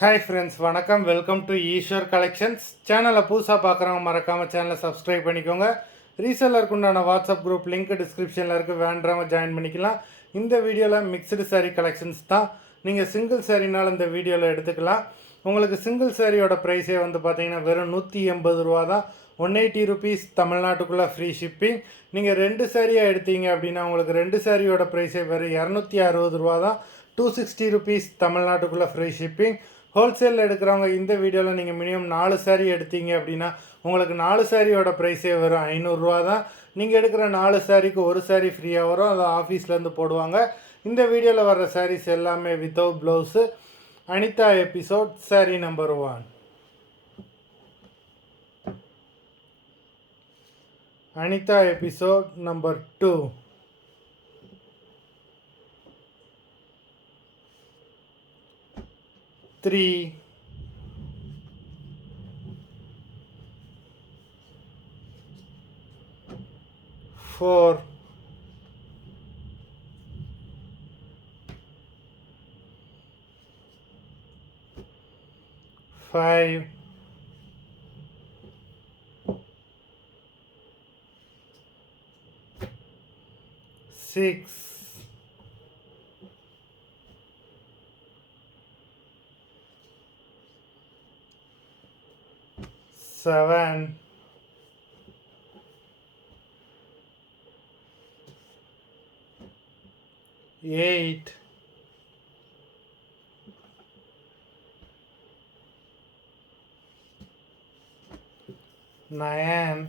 Hi friends, வணக்கம். Welcome to Eswar collections. சேனலை புதுசாக பார்க்குறவங்க மறக்காமல் சேனலை சப்ஸ்கிரைப் பண்ணிக்கோங்க. ரீசெல்லருக்கு உண்டான வாட்ஸ்அப் குரூப் லிங்க் டிஸ்கிரிப்ஷனில் இருக்குது, வேண்டுறவங்க ஜாயின் பண்ணிக்கலாம். இந்த வீடியோவில் மிக்சடு சாரீ கலெக்ஷன்ஸ் தான். நீங்கள் சிங்கிள் சாரீனாலும் இந்த வீடியோவில் எடுத்துக்கலாம். உங்களுக்கு சிங்கிள் சாரியோட ப்ரைஸே வந்து பார்த்தீங்கன்னா வெறும் 180 ரூபா தான். 180 ருபீஸ் தமிழ்நாட்டுக்குள்ளே ஃப்ரீ ஷிப்பிங். நீங்கள் 2 சாரியாக எடுத்தீங்க அப்படின்னா உங்களுக்கு 2 சாரியோட ப்ரைஸே வெறும் 260 ரூபா தான். 260 ருபீஸ் தமிழ்நாட்டுக்குள்ளே ஃப்ரீ ஷிப்பிங். ஹோல்சேலில் எடுக்கிறவங்க இந்த வீடியோவில் நீங்கள் மினிமம் 4 சாரீ எடுத்தீங்க அப்படின்னா உங்களுக்கு 4 சாரியோட ப்ரைஸே வரும் 500 தான். நீங்கள் எடுக்கிற 4 சாரிக்கு ஒரு சாரீ ஃப்ரீயாக வரும். அதை ஆஃபீஸ்லேருந்து போடுவாங்க. இந்த வீடியோவில் வர்ற சாரீஸ் எல்லாமே without blouse. Anitha episode sari number 1. Anitha episode number 2. 3, 4, 5, 6, 7, 8, 9,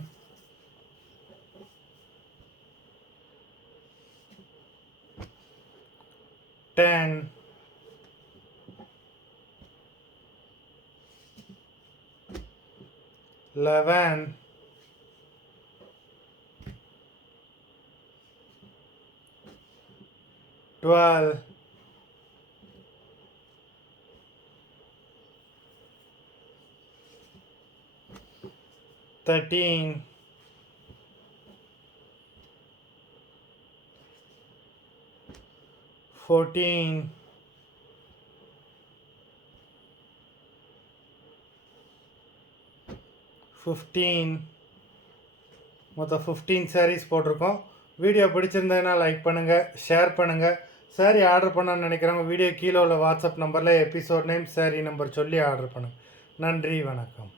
10, 11, 12, 13, 14, 15. மொத்தம் 15 சாரீஸ் போட்டிருக்கோம். வீடியோ பிடிச்சிருந்ததுன்னா லைக் பண்ணுங்கள், ஷேர் பண்ணுங்கள். சாரீ ஆர்டர் பண்ணணும்னு நினைக்கிறவங்க வீடியோ கீழே உள்ள வாட்ஸ்அப் நம்பரில் எபிசோட் நேம், சாரீ நம்பர் சொல்லி ஆர்டர் பண்ணுங்கள். நன்றி, வணக்கம்.